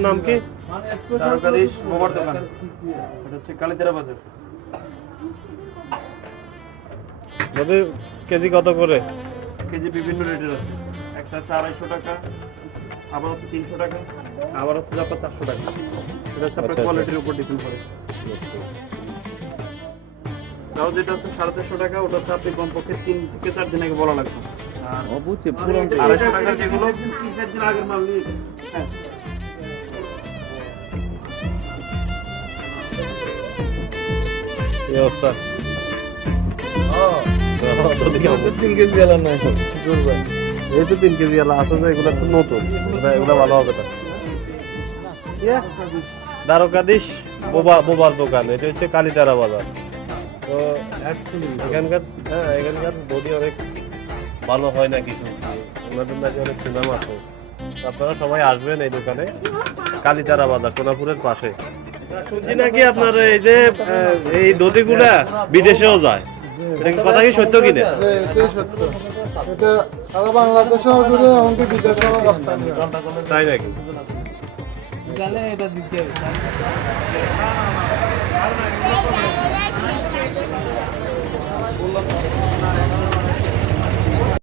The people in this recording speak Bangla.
দোকানটার নাম কি? দ্বারকাধীশ মোবার দোকান। এটা হচ্ছে কালীতলা বাজার। যদি কেজি কত করে? কেজি বিভিন্ন রেটের আছে। একটা হচ্ছে 250 টাকা, আবার হচ্ছে 300 টাকা, আবার হচ্ছে আপনার 400 টাকা। এটা হচ্ছে আপনার আচ্ছা, কোয়ালিটির উপর ডিপেন্ড করে। তাও যেটা হচ্ছে 450 টাকা, ওটা হচ্ছে আপনি কমপক্ষে 3 থেকে 4 দিন আগে বলা লাগবে। আর অবশ্যই পুরো 250 টাকার যেগুলো 3-4 দিন আগের মাল নিয়ে হ্যাঁ। এই অবস্থা। 3 কেজি এলাম না এখন এই তো 3 কেজি আলা আছে, এগুলো একটু নতুন, এগুলো ভালো হবে না। দ্বারকাধীশ বোবার দোকান, এটা হচ্ছে কালীতারা বাজার। তো এখানকার দধি অনেক ভালো হয় না কিছু, ওনাদের নাকি অনেক সুনাম আছে। আপনারা সবাই আসবেন এই দোকানে, কালীতারা বাজার সোনাপুরের পাশে। শুনছি নাকি আপনার এই যে এই দধিগুলা বিদেশেও যায়, এটা কি কথা কি সত্য কিনা? এটাই সত্য। এটা সারা বাংলাদেশেও জুড়ে এমনকি বিদেশেও রপ্তানি হয়। তাই নাকি? গালে এটা দিতে হবে।